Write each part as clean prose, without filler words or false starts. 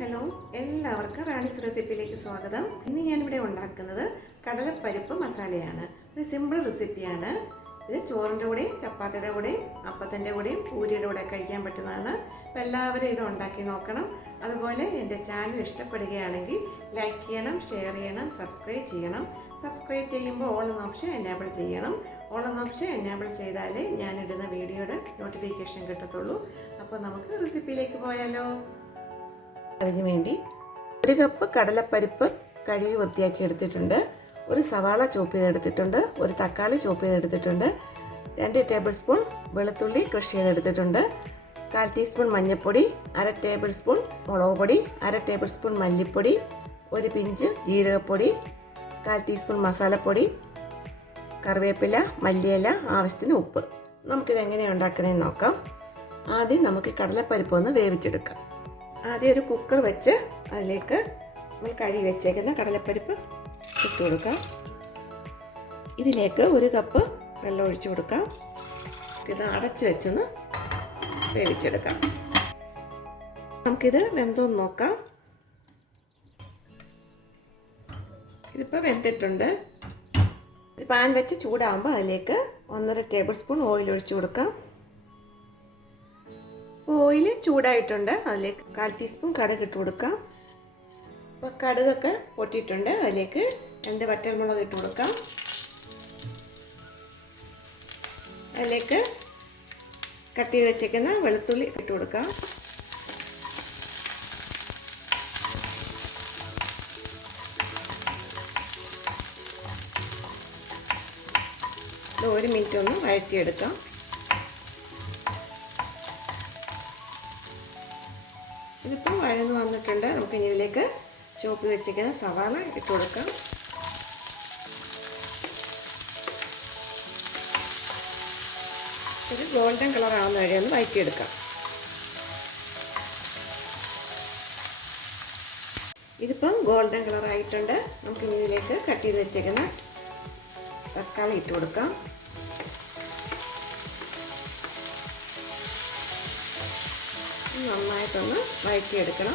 Hello, എല്ലാവർക്കും റാണീസ് റെസിപ്പിയിലേക്ക് സ്വാഗതം. ഇന്ന് ഞാനിവിടെ ഉണ്ടാക്കുന്നത് കടലപ്പരിപ്പ് മസാലയാണ്. ഒരു സിമ്പിൾ റെസിപ്പിയാണ്. ഇത് ചോറിൻ്റെ കൂടെയും ചപ്പാത്തിയുടെ കൂടെയും അപ്പത്തിൻ്റെ കൂടെയും പൂരിയുടെ കൂടെ കഴിക്കാൻ പറ്റുന്നതാണ്. അപ്പോൾ എല്ലാവരും ഇത് ഉണ്ടാക്കി നോക്കണം. അതുപോലെ എൻ്റെ ചാനൽ ഇഷ്ടപ്പെടുകയാണെങ്കിൽ ലൈക്ക് ചെയ്യണം, ഷെയർ ചെയ്യണം, സബ്സ്ക്രൈബ് ചെയ്യണം. സബ്സ്ക്രൈബ് ചെയ്യുമ്പോൾ ഓൾ എന്ന ഓപ്ഷൻ എനേബിൾ ചെയ്യണം. ഓൾ എന്ന ഓപ്ഷൻ എനേബിൾ ചെയ്താലേ ഞാനിടുന്ന വീഡിയോയുടെ നോട്ടിഫിക്കേഷൻ കിട്ടത്തുള്ളൂ. അപ്പോൾ നമുക്ക് റെസിപ്പിയിലേക്ക് പോയാലോ. അതിനു വേണ്ടി 1 കപ്പ് കടലപ്പരിപ്പ് കഴുകി വൃത്തിയാക്കി എടുത്തിട്ടുണ്ട്. ഒരു സവാള ചോപ്പ് ചെയ്തെടുത്തിട്ടുണ്ട്. ഒരു തക്കാളി ചോപ്പ് ചെയ്തെടുത്തിട്ടുണ്ട്. 2 ടേബിൾ സ്പൂൺ വെളുത്തുള്ളി ക്രഷ് ചെയ്തെടുത്തിട്ടുണ്ട്. 1/4 ടീസ്പൂൺ മഞ്ഞൾപ്പൊടി, 1/2 ടേബിൾ സ്പൂൺ മുളക് പൊടി, 1/2 ടേബിൾ സ്പൂൺ മല്ലിപ്പൊടി, ഒരു പിഞ്ച് ജീരകപ്പൊടി, 1/4 ടീസ്പൂൺ മസാലപ്പൊടി, കറിവേപ്പില, മല്ലിയില, ആവശ്യത്തിന് ഉപ്പ്. നമുക്കിതെങ്ങനെയാണ് ഉണ്ടാക്കുന്നതെന്ന് നോക്കാം. ആദ്യം നമുക്ക് കടലപ്പരിപ്പ് ഒന്ന് വേവിച്ചെടുക്കാം. ആദ്യം ഒരു കുക്കർ വെച്ച് അതിലേക്ക് നമ്മൾ കഴുകി വെച്ചേക്കുന്ന കടലപ്പരിപ്പ് ഇട്ട് കൊടുക്കാം. ഇതിലേക്ക് 1 കപ്പ് വെള്ളം ഒഴിച്ചു കൊടുക്കാം. ഇത് അടച്ച് വെച്ചൊന്ന് വേവിച്ചെടുക്കാം. നമുക്കിത് വെന്തോന്ന് നോക്കാം. ഇതിപ്പോൾ വെന്തിട്ടുണ്ട്. പാൻ വെച്ച് ചൂടാകുമ്പോൾ അതിലേക്ക് 1.5 ടേബിൾ സ്പൂൺ ഓയിൽ ഒഴിച്ചു കൊടുക്കാം. ഓയിൽ ചൂടായിട്ടുണ്ട്. അതിലേക്ക് 1/4 ടീസ്പൂൺ കടുക് ഇട്ട് കൊടുക്കാം. അപ്പോൾ കടുകൊക്കെ പൊട്ടിയിട്ടുണ്ട്. അതിലേക്ക് 2 വറ്റൽമുളക് ഇട്ട് കൊടുക്കാം. അതിലേക്ക് കട്ട് ചെയ്ത് വെച്ചേക്കുന്ന വെളുത്തുള്ളി ഇട്ട് കൊടുക്കാം. ഇത് 1 മിനിറ്റ് ഒന്ന് വഴറ്റിയെടുക്കാം. ഇതിപ്പം വഴന്ന് വന്നിട്ടുണ്ട്. നമുക്ക് ഇതിലേക്ക് ചോപ്പ് വെച്ചിരിക്കുന്ന സവാള ഇട്ട് കൊടുക്കാം. ഇത് ഗോൾഡൻ കളർ ആവുന്ന വരെ ഒന്ന് വഴറ്റിയെടുക്കാം. ഇതിപ്പം ഗോൾഡൻ കളർ ആയിട്ടുണ്ട്. നമുക്ക് ഇതിലേക്ക് കട്ട് ചെയ്ത് വെച്ചിരിക്കുന്ന തക്കാളി ഇട്ട് കൊടുക്കാം. നന്നായിട്ടൊന്ന് വഴറ്റിയെടുക്കണം.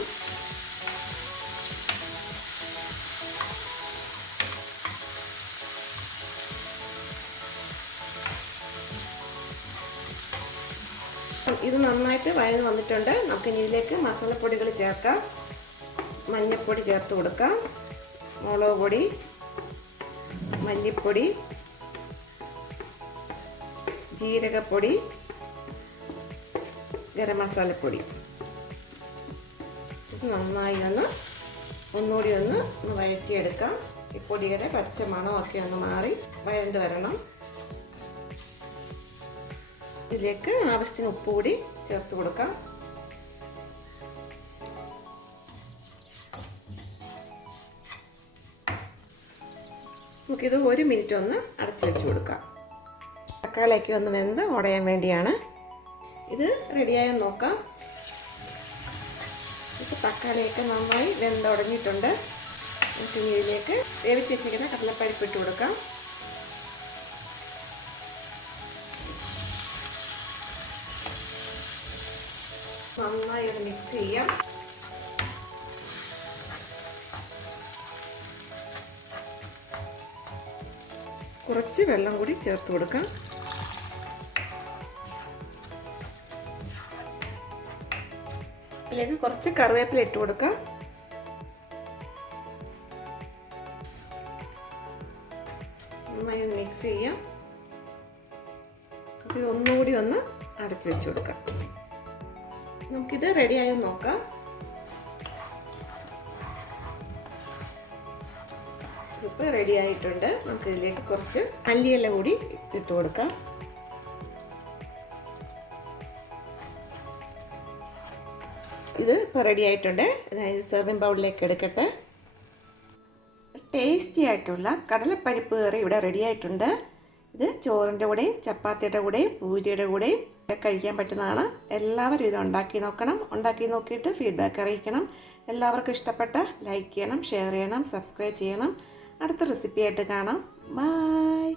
ഇത് നന്നായിട്ട് വഴന്ന് വന്നിട്ടുണ്ട്. നമുക്ക് ഇതിലേക്ക് മസാലപ്പൊടികൾ ചേർക്കാം. മഞ്ഞൾപ്പൊടി ചേർത്ത് കൊടുക്കാം, മുളക് പൊടി, മല്ലിപ്പൊടി, ജീരകപ്പൊടി, ഗരം മസാലപ്പൊടി. ഇത് നന്നായി ഒന്നുകൂടി ഒന്ന് വഴറ്റിയെടുക്കാം. ഈ പൊടിയുടെ പച്ച മണമൊക്കെ ഒന്ന് മാറി വഴണ്ട് വരണം. ഇതിലേക്ക് ആവശ്യത്തിന് ഉപ്പ് കൂടി ചേർത്ത് കൊടുക്കാം. നമുക്കിത് 1 മിനിറ്റ് ഒന്ന് അടച്ചു വെച്ച് കൊടുക്കാം. തക്കാളിയൊക്കെ ഒന്ന് വെന്ത് ഉടയാൻ വേണ്ടിയാണ്. ഇത് റെഡിയായെന്ന് നോക്കാം. ഇപ്പോൾ തക്കാളിയൊക്കെ നന്നായി വെന്തുടഞ്ഞിട്ടുണ്ട്. നമുക്ക് ഇതിലേക്ക് വേവിച്ച് വെച്ചിരിക്കുന്ന കടലപ്പരിപ്പ് ഇട്ട് കൊടുക്കാം. നന്നായി ഒന്ന് മിക്സ് ചെയ്യാം. കുറച്ച് വെള്ളം കൂടി ചേർത്ത് കൊടുക്കാം. ഇതിലേക്ക് കുറച്ച് കറിവേപ്പില ഇട്ട് കൊടുക്കാം. നന്നായി ഒന്ന് മിക്സ് ചെയ്യാം. ഇത് ഒന്നുകൂടി ഒന്ന് അടച്ചു വെച്ച് കൊടുക്കാം. നമുക്കിത് റെഡിയായി നോക്കാം. ഇപ്പോൾ റെഡി ആയിട്ടുണ്ട്. നമുക്കിതിലേക്ക് കുറച്ച് മല്ലിയില കൂടി ഇട്ട് കൊടുക്കാം. ഇത് ഇപ്പോൾ റെഡി ആയിട്ടുണ്ട്. അതായത് സെർവിങ് ബൗളിലേക്ക് എടുക്കട്ടെ. ടേസ്റ്റി ആയിട്ടുള്ള കടലപ്പരിപ്പ് കറി ഇവിടെ റെഡി ആയിട്ടുണ്ട്. ഇത് ചോറിൻ്റെ കൂടെയും ചപ്പാത്തിയുടെ കൂടെയും പൂരിയുടെ കൂടെയും കഴിക്കാൻ പറ്റുന്നതാണ്. എല്ലാവരും ഇത് ഉണ്ടാക്കി നോക്കണം. ഉണ്ടാക്കി നോക്കിയിട്ട് ഫീഡ്ബാക്ക് അറിയിക്കണം. എല്ലാവർക്കും ഇഷ്ടപ്പെട്ട ലൈക്ക് ചെയ്യണം, ഷെയർ ചെയ്യണം, സബ്സ്ക്രൈബ് ചെയ്യണം. അടുത്ത റെസിപ്പിയായിട്ട് കാണാം. ബൈ.